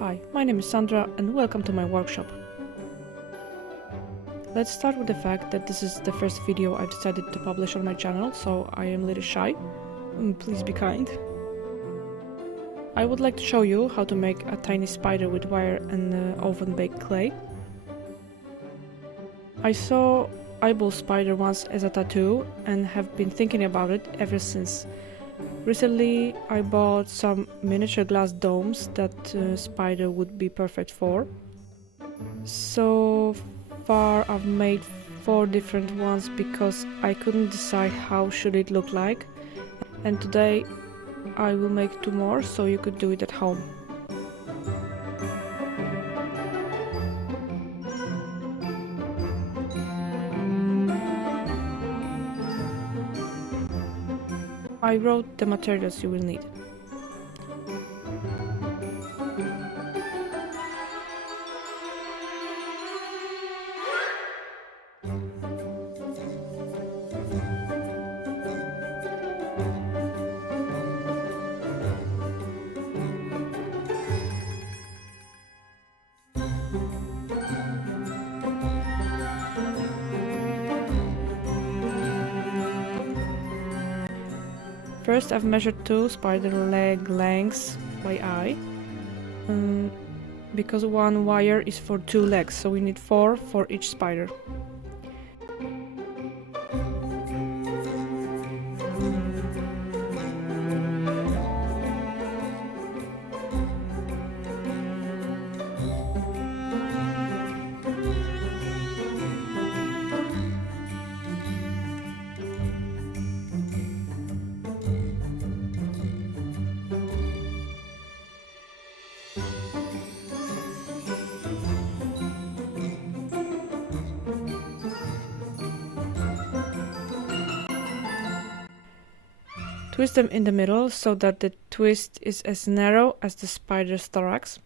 Hi, my name is Sandra and welcome to my workshop. Let's start with the fact that this is the first video I've decided to publish on my channel, so I am a little shy. Please be kind. I would like to show you how to make a tiny spider with wire and oven-baked clay. I saw eyeball spider once as a tattoo and have been thinking about it ever since. Recently I bought some miniature glass domes that spider would be perfect for. So far I've made 4 different ones because I couldn't decide how should it look like, and today I will make 2 more so you could do it at home. I wrote the materials you will need. First I've measured 2 spider leg lengths by eye, because 1 wire is for 2 legs, so we need 4 for each spider. Twist them in the middle so that the twist is as narrow as the spider's thorax.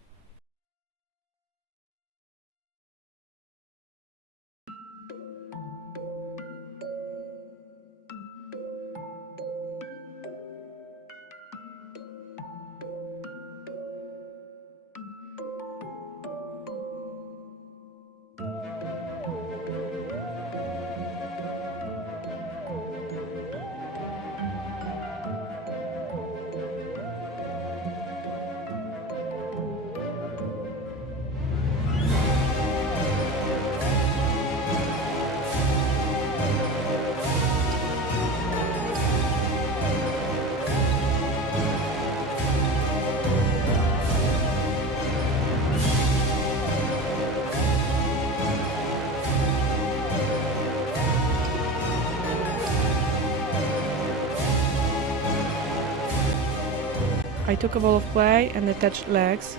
I took a ball of clay and attached legs.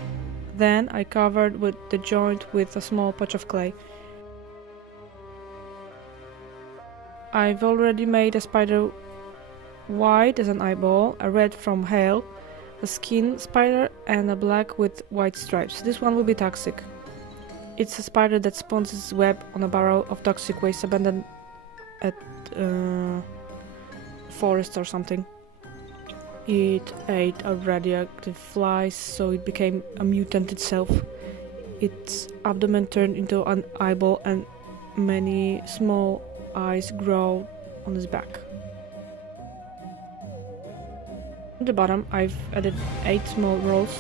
Then I covered with the joint with a small patch of clay. I've already made a spider white as an eyeball, a red from hail, a skin spider, and a black with white stripes. This one will be toxic. It's a spider that spawns its web on a barrel of toxic waste abandoned at forest or something. It ate a radioactive flies, so it became a mutant itself. Its abdomen turned into an eyeball and many small eyes grow on its back. On the bottom I've added 8 small rolls,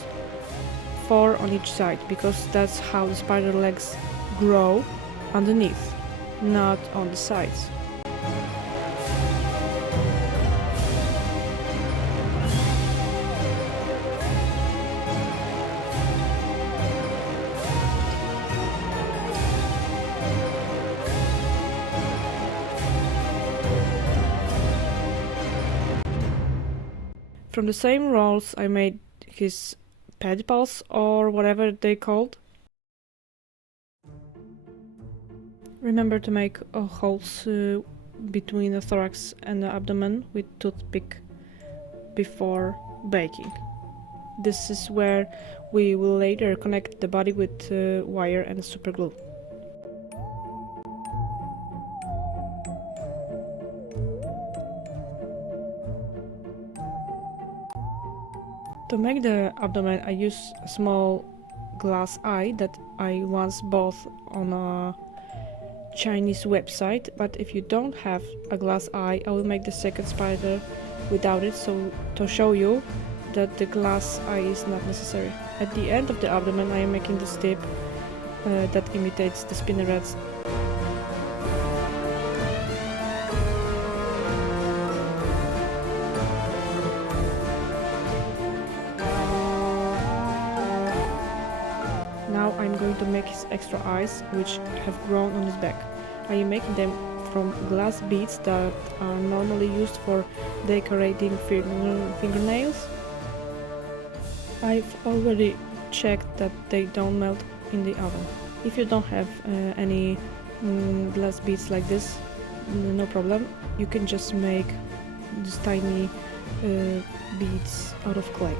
4 on each side, because that's how the spider legs grow underneath, not on the sides. From the same rolls I made his pedipalps, or whatever they called. Remember to make holes between the thorax and the abdomen with toothpick before baking. This is where we will later connect the body with wire and super glue. To make the abdomen I use a small glass eye that I once bought on a Chinese website, but if you don't have a glass eye, I will make the second spider without it, so to show you that the glass eye is not necessary. At the end of the abdomen I am making this tip that imitates the spinnerets. Now I'm going to make his extra eyes, which have grown on his back. I am making them from glass beads that are normally used for decorating fingernails. I've already checked that they don't melt in the oven. If you don't have any glass beads like this, no problem. You can just make these tiny beads out of clay.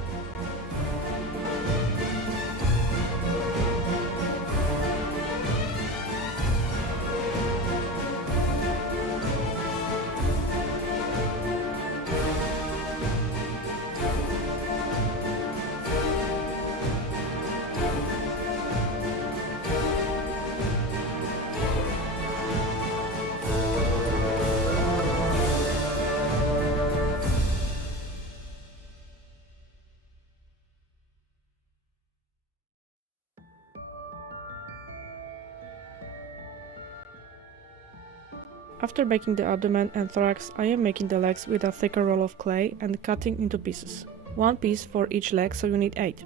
After making the abdomen and thorax, I am making the legs with a thicker roll of clay and cutting into pieces. One piece for each leg, so you need 8.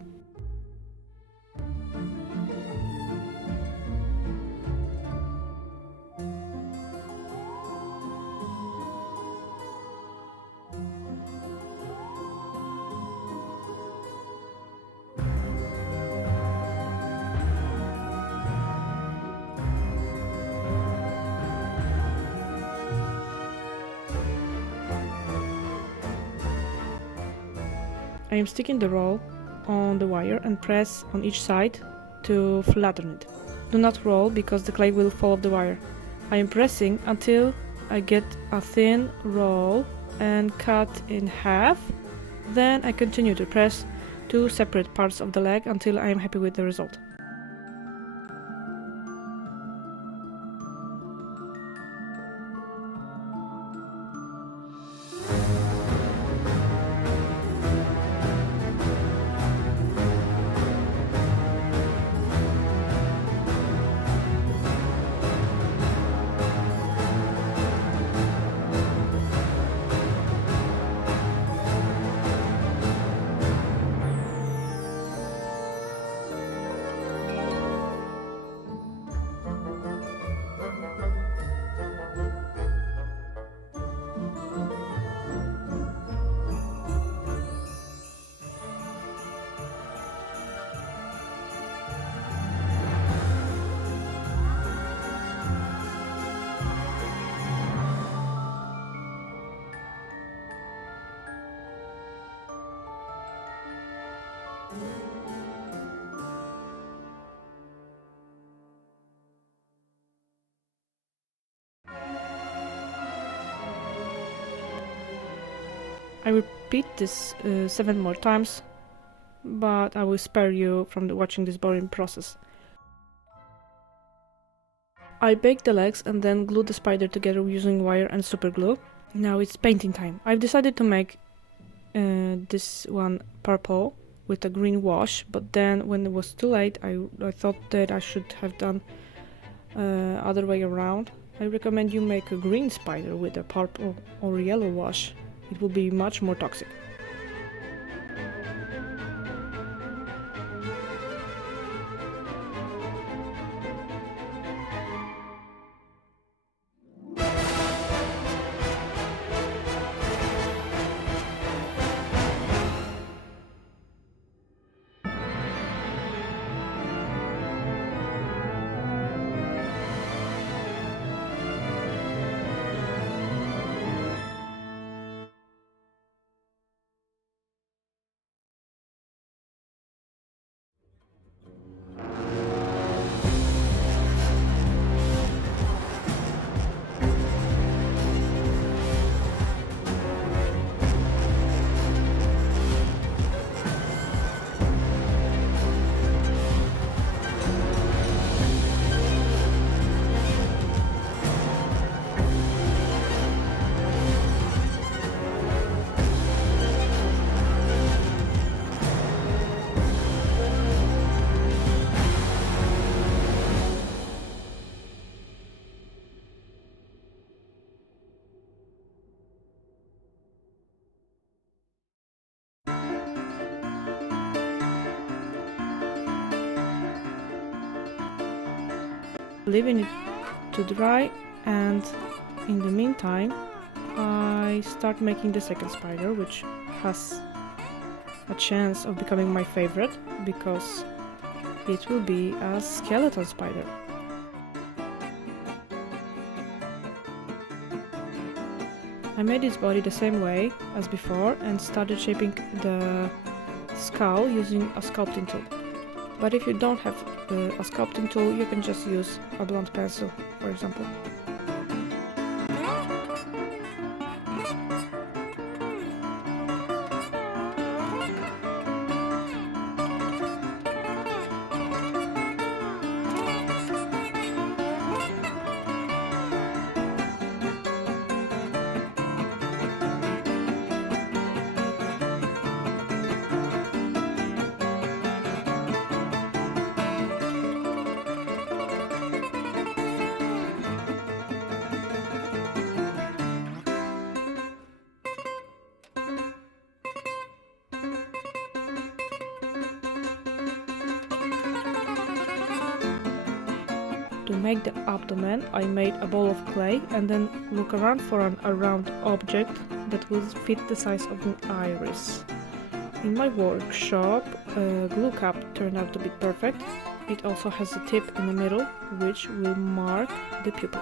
I am sticking the roll on the wire and press on each side to flatten it. Do not roll because the clay will fall off the wire. I am pressing until I get a thin roll and cut in half. Then I continue to press 2 separate parts of the leg until I am happy with the result. I repeat this 7 more times, but I will spare you from watching this boring process. I baked the legs and then glued the spider together using wire and super glue. Now it's painting time. I've decided to make this one purple with a green wash, but then when it was too late I thought that I should have done other way around. I recommend you make a green spider with a purple or yellow wash. It will be much more toxic. leaving it to dry, and in the meantime I start making the second spider, which has a chance of becoming my favorite because it will be a skeleton spider. I made its body the same way as before and started shaping the skull using a sculpting tool. But if you don't have a sculpting tool, you can just use a blunt pencil, for example. To make the abdomen, I made a ball of clay and then look around for a round object that will fit the size of an iris. In my workshop, a glue cap turned out to be perfect. It also has a tip in the middle, which will mark the pupil.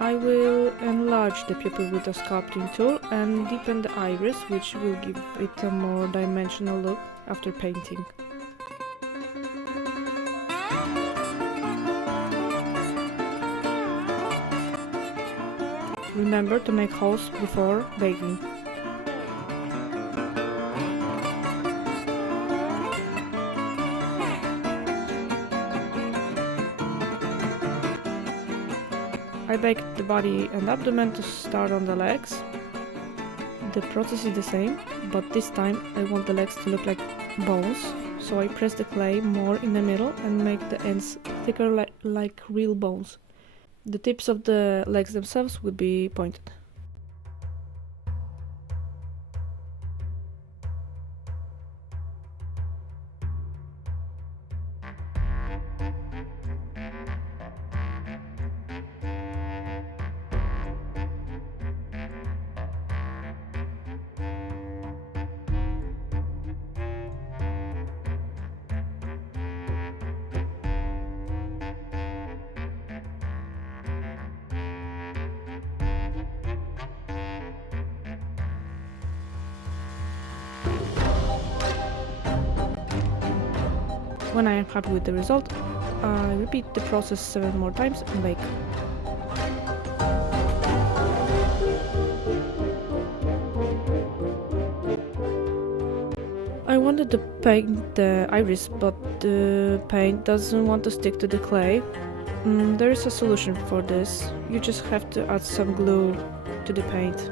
I will enlarge the pupil with a sculpting tool and deepen the iris, which will give it a more dimensional look after painting. Remember to make holes before baking. I baked the body and abdomen to start on the legs. The process is the same, but this time I want the legs to look like bones, so I press the clay more in the middle and make the ends thicker like real bones. The tips of the legs themselves will be pointed. When I am happy with the result, I repeat the process 7 more times and bake. I wanted to paint the iris, but the paint doesn't want to stick to the clay. There is a solution for this. You just have to add some glue to the paint.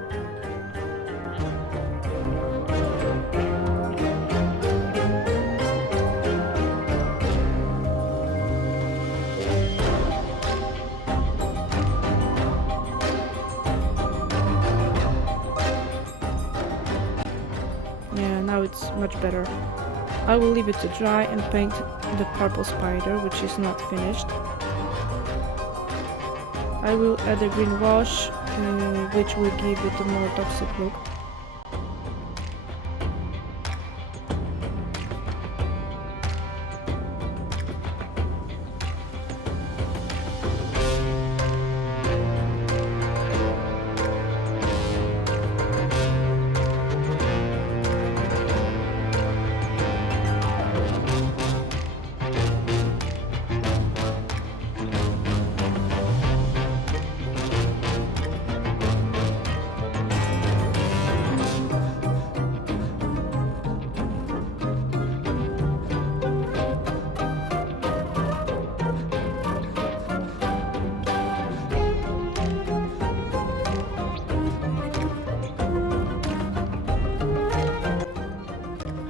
Yeah, now it's much better. I will leave it to dry and paint the purple spider, which is not finished. I will add a green wash, which will give it a more toxic look.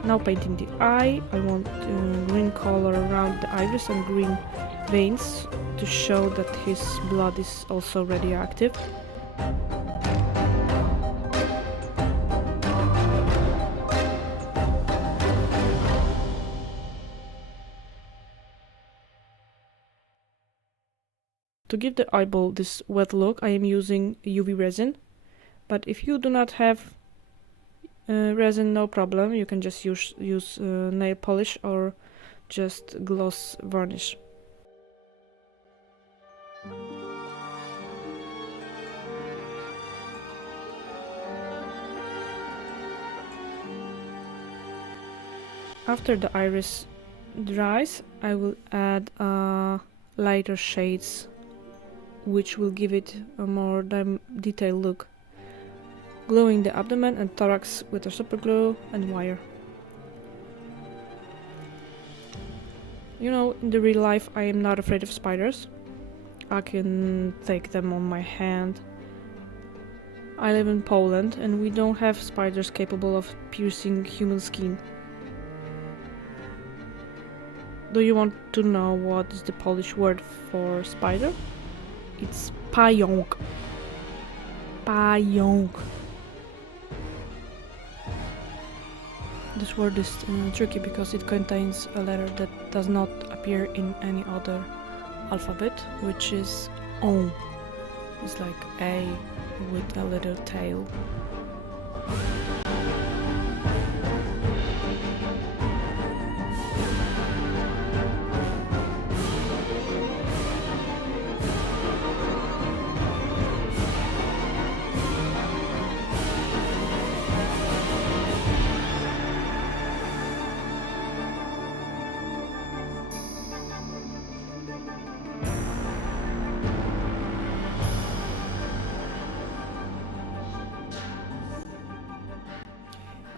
Now painting the eye, I want green color around the iris and green veins to show that his blood is also radioactive. To give the eyeball this wet look, I am using UV resin, but if you do not have resin, no problem, you can just use nail polish or just gloss varnish. After the iris dries, I will add lighter shades, which will give it a more detailed look. Gluing the abdomen and thorax with a super glue and wire. You know, in the real life I am not afraid of spiders. I can take them on my hand. I live in Poland and we don't have spiders capable of piercing human skin. Do you want to know what is the Polish word for spider? It's pająk. Pająk. This word is tricky because it contains a letter that does not appear in any other alphabet, which is O. It's like A with a little tail.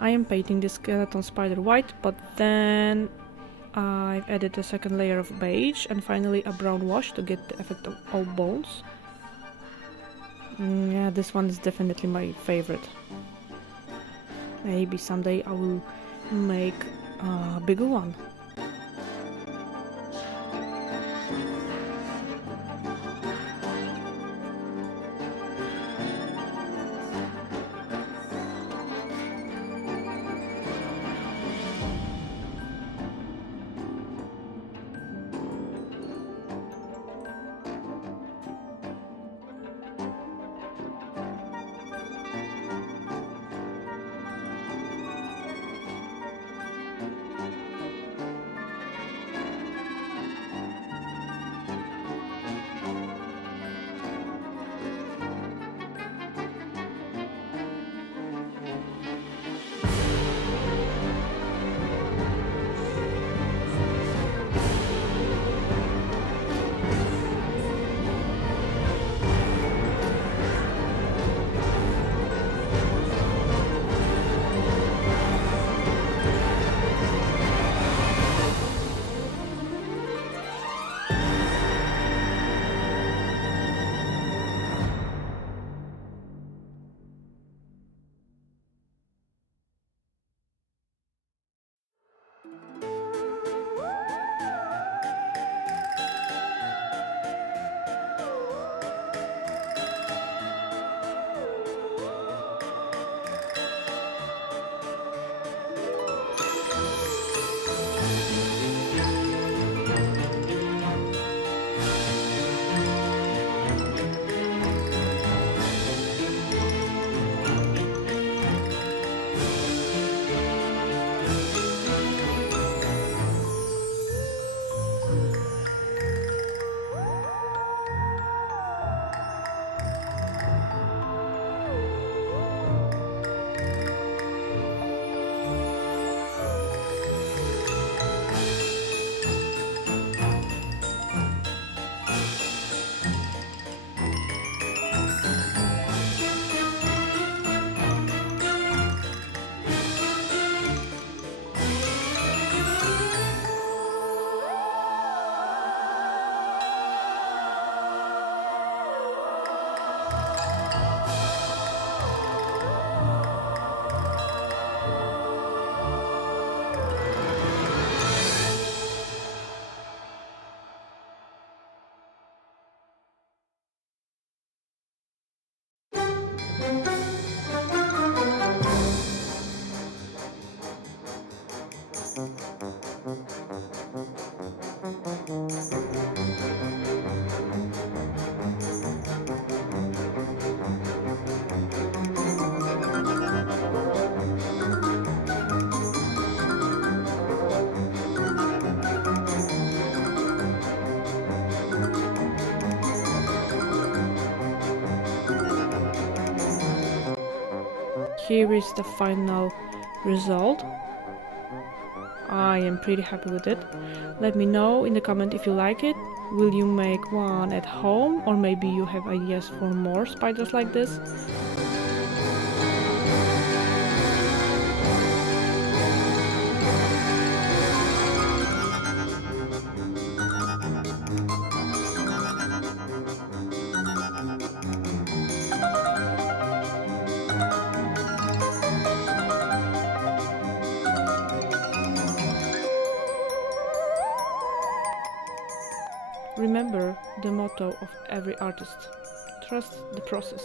I am painting the skeleton spider white, but then I've added a second layer of beige and finally a brown wash to get the effect of all bones. Yeah, this one is definitely my favorite. Maybe someday I will make a bigger one. Here is the final result. I am pretty happy with it. Let me know in the comment if you like it. Will you make one at home, or maybe you have ideas for more spiders like this? Remember the motto of every artist: trust the process.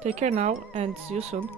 Take care now and see you soon.